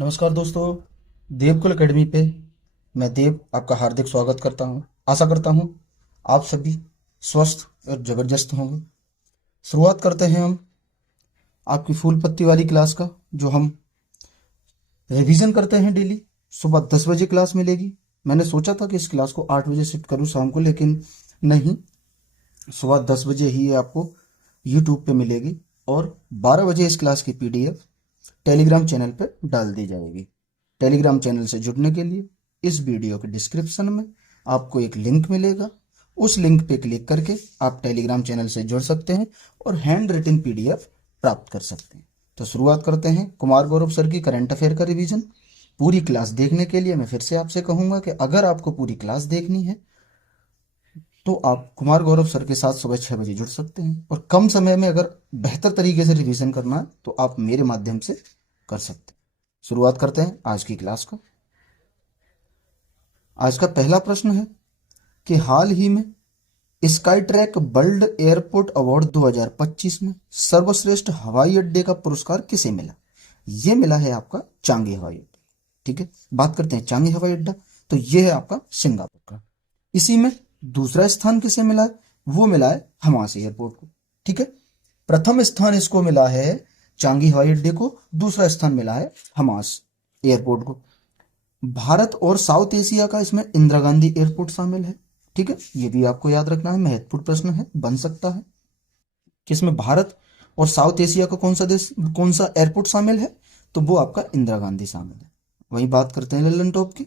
नमस्कार दोस्तों, देवकुल एकेडमी पे मैं देव आपका हार्दिक स्वागत करता हूँ। आशा करता हूँ आप सभी स्वस्थ और जबरदस्त होंगे। शुरुआत करते हैं हम आपकी फूल पत्ती वाली क्लास का, जो हम रिवीजन करते हैं डेली। सुबह 10 बजे क्लास मिलेगी। मैंने सोचा था कि इस क्लास को 8 बजे शिफ्ट करूँ शाम को, लेकिन नहीं, सुबह 10 बजे ही ये आपको यूट्यूब पे मिलेगी और 12 बजे इस क्लास की पीडीएफ टेलीग्राम चैनल पे डाल दी जाएगी। टेलीग्राम चैनल से जुड़ने के लिए इस वीडियो के डिस्क्रिप्शन में आपको एक लिंक मिलेगा। उस लिंक पे क्लिक करके आप टेलीग्राम चैनल से जुड़ सकते हैं और हैंड रिटन पीडीएफ प्राप्त कर सकते हैं। तो शुरुआत करते हैं कुमार गौरव सर की करंट अफेयर का रिवीजन। पूरी क्लास देखने के लिए मैं फिर से आपसे कहूंगा कि अगर आपको पूरी क्लास देखनी है तो आप कुमार गौरव सर के साथ सुबह 6 बजे जुड़ सकते हैं, और कम समय में अगर बेहतर तरीके से रिवीजन करना है तो आप मेरे माध्यम से कर सकते हैं। शुरुआत करते हैं आज की क्लास का। आज का पहला प्रश्न है कि हाल ही में sky track world airport award 2025 में सर्वश्रेष्ठ हवाई अड्डे का पुरस्कार किसे मिला? ये मिला है आपका चांगी हवाई अड्डा। ठीक है, बात करते हैं चांगी हवाई अड्डा। तो ये है आपका सिंगापुर का। इसी में दूसरा स्थान किसे मिला है? वो मिला है हमास एयरपोर्ट को। ठीक है, प्रथम स्थान इसको मिला है चांगी हवाई अड्डे को, दूसरा स्थान मिला है हमास एयरपोर्ट को। भारत और साउथ एशिया का इसमें इंदिरा गांधी एयरपोर्ट शामिल है। ठीक है, ये भी आपको याद रखना है, महत्वपूर्ण प्रश्न है, बन सकता है कि इसमें भारत और साउथ एशिया का कौन सा देश, कौन सा एयरपोर्ट शामिल है, तो वो आपका इंदिरा गांधी शामिल है। वहीं बात करते हैं लल्लन टॉप की।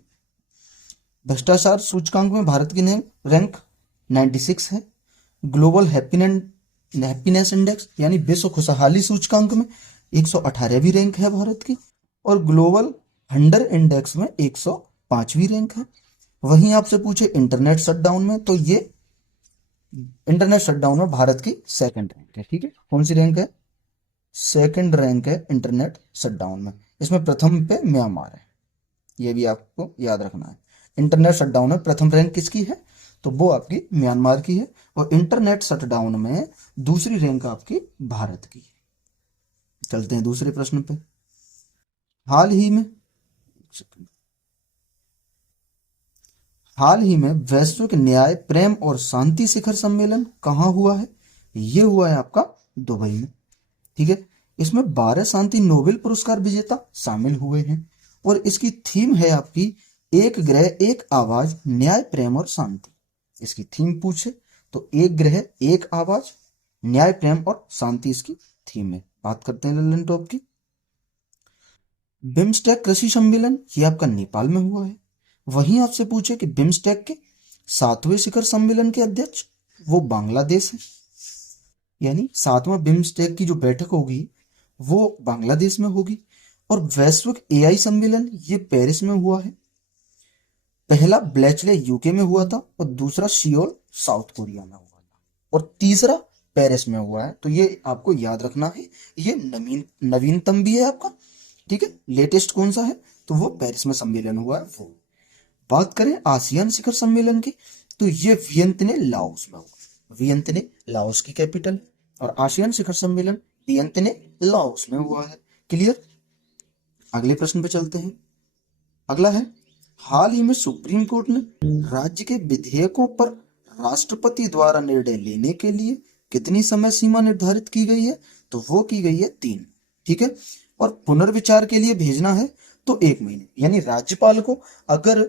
भ्रष्टाचार सूचकांक में भारत की रैंक 96 है। ग्लोबल हैप्पीनेस इंडेक्स यानी विश्व खुशहाली सूचकांक में 118वीं रैंक है भारत की, और ग्लोबल हंडर इंडेक्स में 105वीं रैंक है। वहीं आपसे पूछे इंटरनेट शटडाउन में, तो ये इंटरनेट शटडाउन में भारत की सेकंड रैंक है। ठीक है, कौन सी रैंक है? सेकंड रैंक है इंटरनेट शटडाउन में। इसमें प्रथम पे म्यांमार है, ये भी आपको याद रखना है। इंटरनेट शटडाउन में प्रथम रैंक किसकी है? तो वो आपकी म्यांमार की है, और इंटरनेट शटडाउन में दूसरी रैंक आपकी भारत की है। चलते हैं दूसरे प्रश्न पे। हाल ही में हाल ही में वैश्विक न्याय प्रेम और शांति शिखर सम्मेलन कहाँ हुआ है? ये हुआ है आपका दुबई में। ठीक है, इसमें 12 शांति नोबेल पुरस्कार विजेता शामिल हुए हैं, और इसकी थीम है आपकी एक ग्रह एक आवाज न्याय प्रेम और शांति। इसकी थीम पूछे तो एक ग्रह एक आवाज न्याय प्रेम और शांति इसकी थीम है। बात करते हैं लल्लन टॉप की। बिम्स्टेक कृषि सम्मेलन ये आपका नेपाल में हुआ है। वहीं आपसे पूछे कि बिम्स्टेक के 7वें शिखर सम्मेलन के अध्यक्ष वो बांग्लादेश है, यानी 7वां बिम्स्टेक की जो बैठक होगी वो बांग्लादेश में होगी। और वैश्विक एआई सम्मेलन ये पेरिस में हुआ है। पहला ब्लेचले यूके में हुआ था, और दूसरा सियोल साउथ कोरिया में हुआ था, और तीसरा पेरिस में हुआ है। तो ये आपको याद रखना है, ये नवीनतम भी है आपका। ठीक है, लेटेस्ट कौन सा है? तो वो पेरिस में सम्मेलन हुआ है वो। बात करें आसियान शिखर सम्मेलन की, तो ये वियंतने लाओस में हुआ। वियंतने लाओस की कैपिटल, और आसियान शिखर सम्मेलन वियंतने लाओस में हुआ है। क्लियर? अगले प्रश्न पे चलते हैं। अगला है, हाल ही में सुप्रीम कोर्ट ने राज्य के विधेयकों पर राष्ट्रपति द्वारा निर्णय लेने के लिए कितनी समय सीमा निर्धारित की गई है? तो वो की गई है 3। ठीक है, और पुनर्विचार के लिए भेजना है तो 1 महीने, यानी राज्यपाल को अगर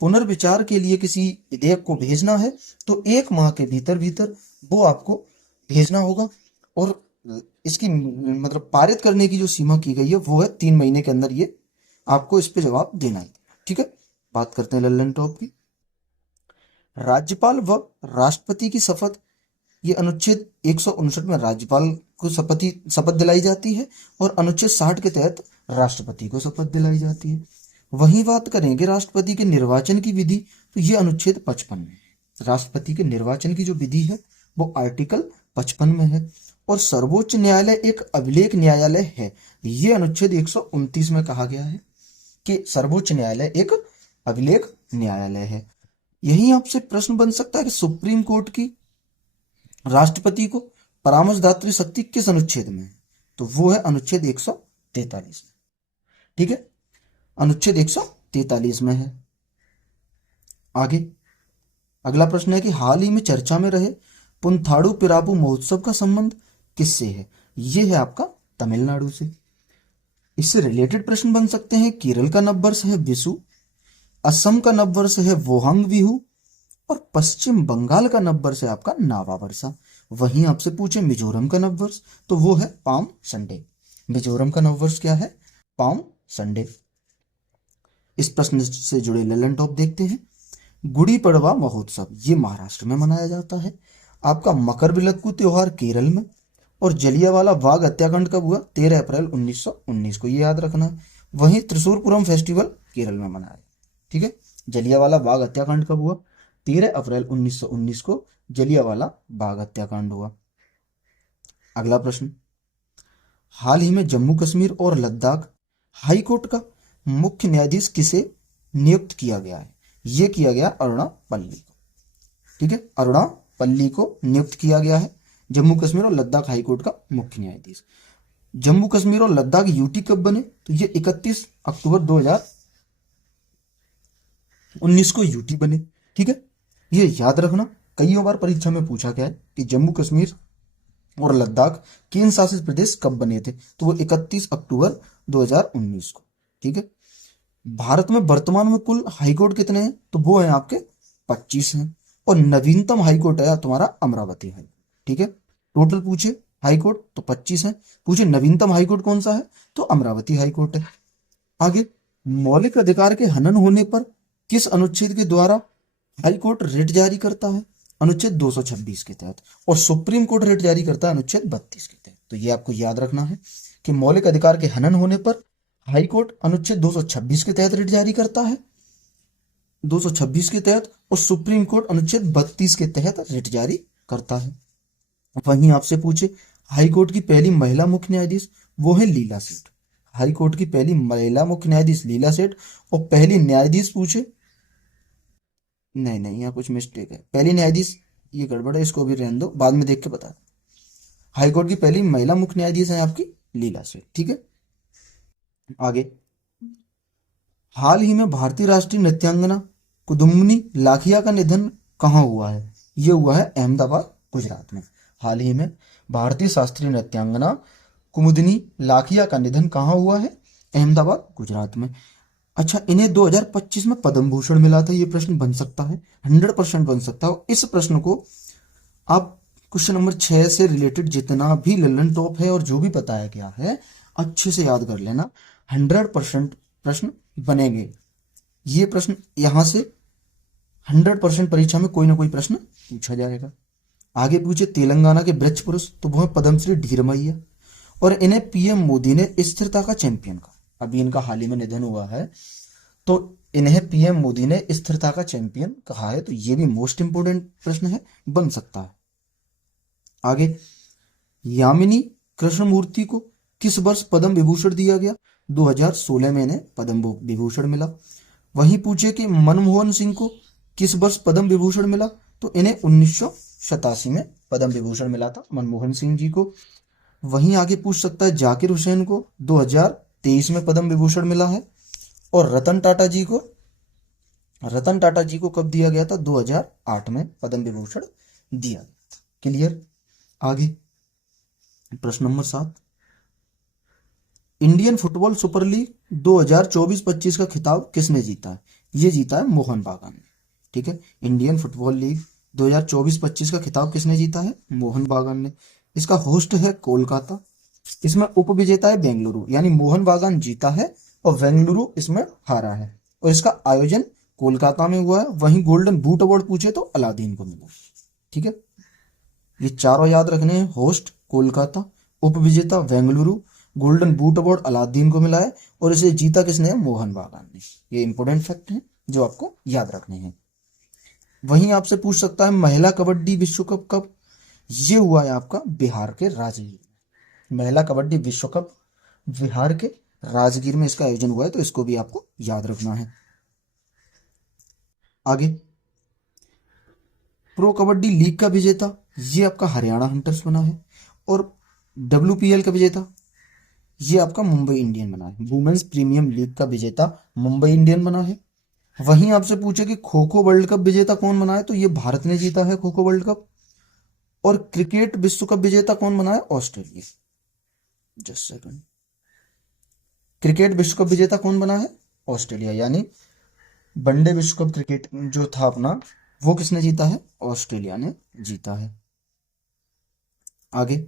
पुनर्विचार के लिए किसी विधेयक को भेजना है तो 1 माह के भीतर भीतर वो आपको भेजना होगा, और इसकी मतलब पारित करने की जो सीमा की गई है वो है 3 महीने के अंदर ये आपको इस पे जवाब देना है। ठीक है, बात करते हैं लल्लन टॉप की। राज्यपाल व राष्ट्रपति की शपथ, ये अनुच्छेद 159 में राज्यपाल को शपथ दिलाई जाती है, और अनुच्छेद 60 के तहत राष्ट्रपति को शपथ दिलाई जाती है। वहीं बात करेंगे राष्ट्रपति के निर्वाचन की विधि, तो ये अनुच्छेद 55 में है। राष्ट्रपति के निर्वाचन की जो विधि है वो आर्टिकल 55 में है। और सर्वोच्च न्यायालय एक अभिलेख न्यायालय है, ये अनुच्छेद 129 में कहा गया है कि सर्वोच्च न्यायालय एक अभिलेख न्यायालय है। यही आपसे प्रश्न बन सकता है कि सुप्रीम कोर्ट की राष्ट्रपति को परामर्शदात्री शक्ति किस अनुच्छेद में है? तो वो है अनुच्छेद 143 में। ठीक है, अनुच्छेद 143 में है। आगे अगला प्रश्न है कि हाल ही में चर्चा में रहे पुंथाड़ू पिरापू महोत्सव का संबंध किससे है? ये है आपका तमिलनाडु से। इससे रिलेटेड प्रश्न बन सकते हैं, केरल का नववर्ष है विशु, असम का नववर्ष है वोहांग बिहू, और पश्चिम बंगाल का नववर्ष है आपका नावा वर्षा। वहीं आपसे पूछे मिजोरम का नववर्ष, तो वो है पाम संडे। मिजोरम का नववर्ष क्या है? Palm Sunday. इस प्रश्न से जुड़े ललन टॉप देखते हैं। गुड़ी पड़वा महोत्सव ये महाराष्ट्र में मनाया जाता है। आपका मकर विलक्कू त्योहार केरल में, और जलियांवाला बाग हत्याकांड कब हुआ? 13 अप्रैल 1919 को, ये याद रखना है। वहीं त्रिशूरपुरम फेस्टिवल केरल में मनाया। ठीक है, जलियांवाला बाग हत्याकांड कब हुआ? 13 अप्रैल 1919 को जलियांवाला बाग हत्याकांड हुआ। अगला प्रश्न, हाल ही में जम्मू कश्मीर और लद्दाख हाई कोर्ट का मुख्य न्यायाधीश किसे नियुक्त किया गया है? यह किया गया अरुणा पल्ली को। ठीक है, अरुणा पल्ली को नियुक्त किया गया है जम्मू कश्मीर और लद्दाख हाई कोर्ट का मुख्य न्यायाधीश। जम्मू कश्मीर और लद्दाख यूटी कब बने? तो ये 31 अक्टूबर 2019 को यूटी बने। ठीक है, ये याद रखना, कई बार परीक्षा में पूछा गया है कि जम्मू कश्मीर और लद्दाख केंद्र शासित प्रदेश कब बने थे, तो वो 31 अक्टूबर 2019 को। ठीक है, भारत में वर्तमान में कुल हाईकोर्ट कितने हैं? तो वो हैं आपके 25 हैं, और नवीनतम हाईकोर्ट है तुम्हारा अमरावती हाईकोर्ट। ठीक है, टोटल पूछे हाईकोर्ट तो 25 है, पूछे नवीनतम हाईकोर्ट कौन सा है, तो अमरावती हाईकोर्ट है। आगे, मौलिक अधिकार के हनन होने पर किस अनुच्छेद के द्वारा हाईकोर्ट रिट जारी करता है? अनुच्छेद 226 के तहत। और सुप्रीम कोर्ट रिट जारी करता है अनुच्छेद 32 के तहत। तो ये आपको याद रखना है कि मौलिक अधिकार के हनन होने पर हाईकोर्ट अनुच्छेद 226 के तहत रिट जारी करता है, 226 के तहत, और सुप्रीम कोर्ट अनुच्छेद 32 के तहत रिट जारी करता है। वहीं आपसे पूछे हाईकोर्ट की पहली महिला मुख्य न्यायाधीश, वो है लीला सेठ। हाईकोर्ट की पहली महिला मुख्य न्यायाधीश लीला सेठ। और पहली न्यायाधीश पूछे, नहीं यहाँ कुछ मिस्टेक है, पहली न्यायाधीश ये गड़बड़ है, इसको भी रहने दो, बाद में देख के बता। हाईकोर्ट की पहली महिला मुख्य न्यायाधीश है आपकी लीला सेठ। ठीक है, आगे, हाल ही में भारतीय राष्ट्रीय नृत्यांगना कुदुम्बनी लाखिया का निधन कहाँ हुआ है? ये हुआ है अहमदाबाद गुजरात में। हाल ही में भारतीय शास्त्रीय नृत्यांगना कुमुदनी लाखिया का निधन कहाँ हुआ है? अहमदाबाद गुजरात में। अच्छा, इन्हें 2025 में पद्म भूषण मिला था, ये प्रश्न बन सकता है, 100% बन सकता है। इस प्रश्न को आप क्वेश्चन नंबर 6 से रिलेटेड जितना भी लल्लन टॉप है और जो भी बताया गया है अच्छे से याद कर लेना, 100% प्रश्न बनेंगे। ये प्रश्न यहां से 100% परीक्षा में कोई ना कोई प्रश्न पूछा जाएगा। आगे पूछे तेलंगाना के वृक्ष पुरुष, तो वह पद्मश्री ढीर मैया, और इन्हें पीएम मोदी ने स्थिरता का चैंपियन कहा। अभी इनका हाल ही में निधन हुआ है, तो इन्हें पीएम मोदी ने स्थिरता का चैंपियन कहा है। तो ये भी मोस्ट इंपोर्टेंट प्रश्न है, बन सकता है। आगे, यामिनी कृष्णमूर्ति को किस वर्ष पद्म विभूषण दिया गया? 2016 में इन्हें पद्म विभूषण मिला। वहीं पूछे कि मनमोहन सिंह को किस वर्ष पद्म विभूषण मिला? तो इन्हें 1987 में पद्म विभूषण मिला था मनमोहन सिंह जी को। वहीं आगे पूछ सकता है जाकिर हुसैन को 2023 में पद्म विभूषण मिला है, और रतन टाटा जी को कब दिया गया था? 2008 में पद्म विभूषण दिया गया था। क्लियर? आगे प्रश्न number 7, Indian football super league 2024-25 का खिताब किसने जीता है? ये जीता है मोहन बागान ने। ठीक है, इंडियन फुटबॉल लीग 2024-25 का खिताब किसने जीता है? मोहन बागान ने। इसका होस्ट है कोलकाता, इसमें उपविजेता है बेंगलुरु, यानी मोहन बागान जीता है और बेंगलुरु इसमें हारा है, और इसका आयोजन कोलकाता में हुआ है। वहीं गोल्डन बूट अवार्ड पूछे तो अलादीन को मिला। ठीक है, ये चारों याद रखने हैं, होस्ट कोलकाता, उपविजेता Bengaluru, golden boot award Aladdin को मिला है, और इसे जीता किसने है? मोहन बागान ने। ये इंपॉर्टेंट फैक्ट है जो आपको याद रखने हैं। वहीं आपसे पूछ सकता है महिला कबड्डी विश्व कप कब? ये हुआ है आपका बिहार के राजगीर में। महिला कबड्डी विश्व कप बिहार के राजगीर में इसका आयोजन हुआ है, तो इसको भी आपको याद रखना है। आगे, प्रो कबड्डी लीग का विजेता ये आपका हरियाणा हंटर्स बना है, और WPL का विजेता ये आपका मुंबई इंडियन बना है। वुमेन्स प्रीमियम लीग का विजेता मुंबई इंडियन बना है। वहीं आपसे पूछे कि खो खो वर्ल्ड कप विजेता कौन बना है, तो ये भारत ने जीता है खो खो वर्ल्ड कप। और क्रिकेट विश्व कप विजेता कौन बना है, ऑस्ट्रेलिया। जस्ट सेकंड, क्रिकेट विश्व कप विजेता कौन बना है, ऑस्ट्रेलिया। यानी वनडे विश्व कप क्रिकेट जो था अपना, वो किसने जीता है, ऑस्ट्रेलिया ने जीता है। आगे,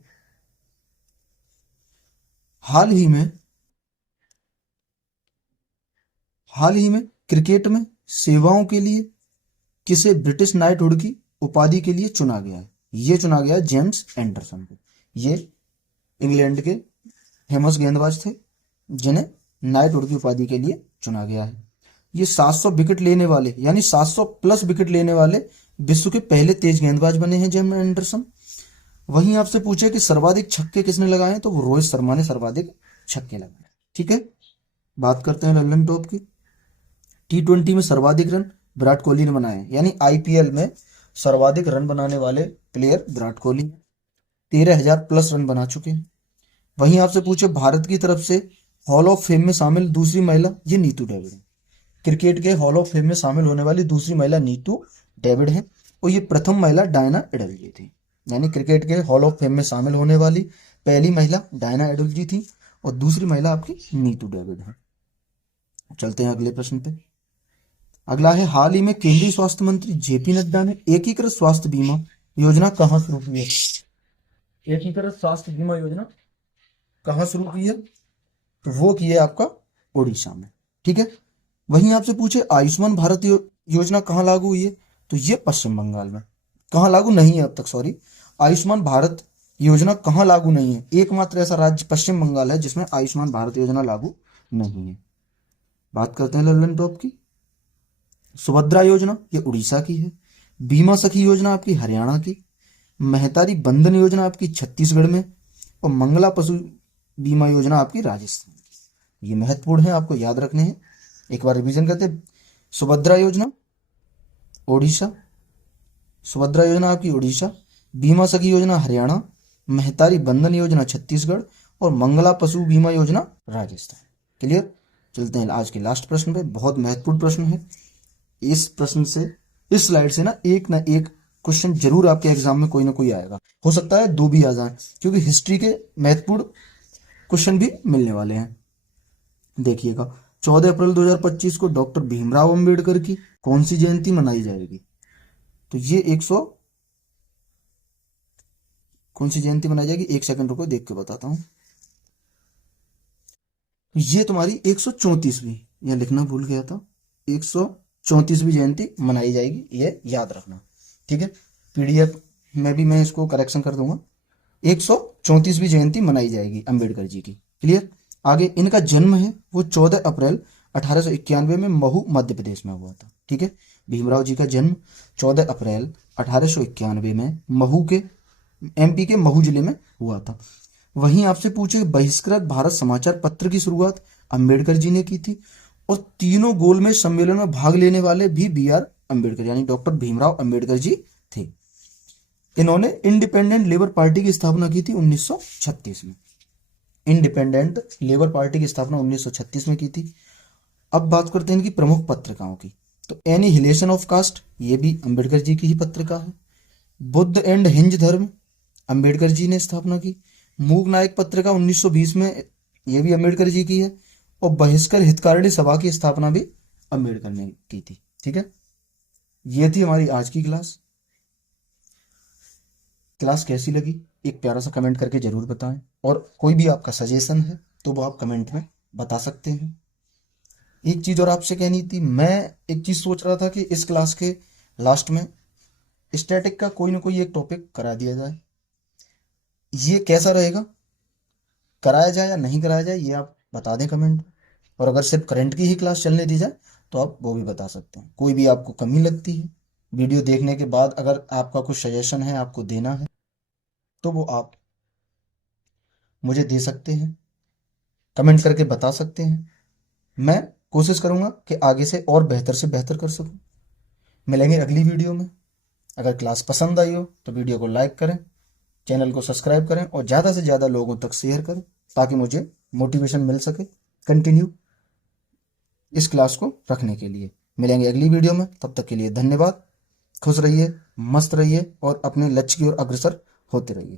हाल ही में क्रिकेट में सेवाओं के लिए किसे ब्रिटिश नाइटहुड की उपाधि के लिए चुना गया है। ये चुना गया है जेम्स एंडरसन को। ये इंग्लैंड के फेमस गेंदबाज थे जिन्हें नाइटहुड की उपाधि के लिए चुना गया है। ये 700 विकेट लेने वाले, यानी 700 प्लस विकेट लेने वाले विश्व के पहले तेज गेंदबाज बने हैं जेम्स एंडरसन। वहीं आपसे पूछे कि सर्वाधिक छक्के किसने लगाए हैं, तो वो रोहित शर्मा ने सर्वाधिक छक्के लगाए। ठीक है, बात करते हैं लल्लन टॉप की। T20 में सर्वाधिक रन विराट कोहली ने बनाए, यानी IPL में सर्वाधिक रन बनाने वाले player Virat Kohli 13,000 plus run बना चुके हैं। वहीं आपसे पूछे भारत की तरफ से हॉल ऑफ फेम में शामिल दूसरी महिला, ये नीतू डेविड है। क्रिकेट के हॉल ऑफ फेम में शामिल होने वाली दूसरी महिला नीतू डेविड है, और ये प्रथम महिला डायना एडलजी थी। यानी क्रिकेट के हॉल ऑफ फेम में शामिल होने वाली पहली महिला डायना एडलजी थी, और दूसरी महिला आपकी नीतू डेविड है। चलते हैं अगले प्रश्न पे। अगला है, हाल ही में केंद्रीय स्वास्थ्य मंत्री JP नड्डा ने एकीकृत स्वास्थ्य बीमा योजना कहाँ शुरू की है। एकीकृत स्वास्थ्य बीमा योजना कहाँ शुरू की है, तो वो की है आपका उड़ीसा में। ठीक है, वहीं आपसे पूछे आयुष्मान भारत योजना कहाँ लागू हुई है, तो ये पश्चिम बंगाल में। कहाँ लागू नहीं है अब तक, सॉरी, आयुष्मान भारत योजना कहाँ लागू नहीं है, एकमात्र ऐसा राज्य पश्चिम बंगाल है जिसमें आयुष्मान भारत योजना लागू नहीं है। बात करते हैं लल्लन टॉप की। सुभद्रा योजना ये उड़ीसा की है। बीमा सखी योजना आपकी हरियाणा की। महतारी बंधन योजना आपकी छत्तीसगढ़ में। और मंगला पशु बीमा योजना आपकी राजस्थान की। ये महत्वपूर्ण है, आपको याद रखने हैं। एक बार रिवीजन करते हैं। सुभद्रा योजना ओडिशा, सुभद्रा योजना आपकी उड़ीसा, बीमा सखी योजना हरियाणा, महतारी बंधन योजना छत्तीसगढ़, और मंगला पशु बीमा योजना राजस्थान। क्लियर। चलते हैं आज के लास्ट प्रश्न पे। बहुत महत्वपूर्ण प्रश्न है। इस प्रश्न से, इस स्लाइड से ना एक क्वेश्चन जरूर आपके एग्जाम में कोई ना कोई आएगा। हो सकता है 2 भी आ जाए, क्योंकि हिस्ट्री के महत्वपूर्ण क्वेश्चन भी मिलने वाले हैं। देखिएगा, 14 अप्रैल 2025 को डॉक्टर भीमराव अंबेडकर की कौन सी जयंती मनाई जाएगी, तो ये 100 कौन सी जयंती मनाई जाएगी, एक सेकंड रुको देख के बताता हूं। ये तुम्हारी 134वीं, यह लिखना भूल गया था, 134वीं जयंती मनाई जाएगी, ये याद रखना। ठीक है, PDF में भी मैं इसको करेक्शन कर दूंगा। 134वीं जयंती मनाई जाएगी अम्बेडकर जी की। क्लियर। आगे, इनका जन्म है वो 14 अप्रैल 1891 में महू मध्य प्रदेश में हुआ था। ठीक है, भीमराव जी का जन्म 14 अप्रैल 1891 में महू के MP के महू जिले में हुआ था। वहीं आपसे पूछे, बहिष्कृत भारत समाचार पत्र की शुरुआत अंबेडकर जी ने की थी, और तीनों गोलमेज सम्मेलन में भाग लेने वाले भी BR अंबेडकर यानी डॉक्टर भीमराव अंबेडकर जी थे। इन्होंने इंडिपेंडेंट लेबर पार्टी की स्थापना की थी 1936 में। इंडिपेंडेंट लेबर पार्टी की स्थापना 1936 में की थी। अब बात करते हैं इनकी प्रमुख पत्रिकाओं की। तो एनिहिलेशन ऑफ कास्ट, ये भी अंबेडकर जी की ही पत्रिका है। बुद्ध एंड हिंज धर्म, अंबेडकर जी ने स्थापना की। मूक नायक पत्रिका 1920 में, ये भी अंबेडकर जी की है। और बहिष्कर हितकारिणी सभा की स्थापना भी अंबेडकर ने की थी। ठीक है, ये थी हमारी आज की क्लास। क्लास कैसी लगी एक प्यारा सा कमेंट करके जरूर बताएं, और कोई भी आपका सजेशन है तो वो आप कमेंट में बता सकते हैं। एक चीज और आपसे कहनी थी, मैं एक चीज सोच रहा था कि इस क्लास के लास्ट में स्टैटिक का कोई ना कोई एक टॉपिक करा दिया जाए। ये कैसा रहेगा, कराया जाए या नहीं कराया जाए, ये आप बता दें कमेंट में। और अगर सिर्फ करंट की ही क्लास चलने दी जाए तो आप वो भी बता सकते हैं। कोई भी आपको कमी लगती है वीडियो देखने के बाद, अगर आपका कुछ सजेशन है आपको देना है, तो वो आप मुझे दे सकते हैं, कमेंट करके बता सकते हैं। मैं कोशिश करूंगा कि आगे से और बेहतर से बेहतर कर सकूं। मिलेंगे अगली वीडियो में। अगर क्लास पसंद आई हो तो वीडियो को लाइक करें, चैनल को सब्सक्राइब करें, और ज़्यादा से ज़्यादा लोगों तक शेयर करें। ताकि मुझे मोटिवेशन मिल सके कंटिन्यू इस क्लास को रखने के लिए। मिलेंगे अगली वीडियो में, तब तक के लिए धन्यवाद। खुश रहिए, मस्त रहिए और अपने लक्ष्य की ओर अग्रसर होते रहिए।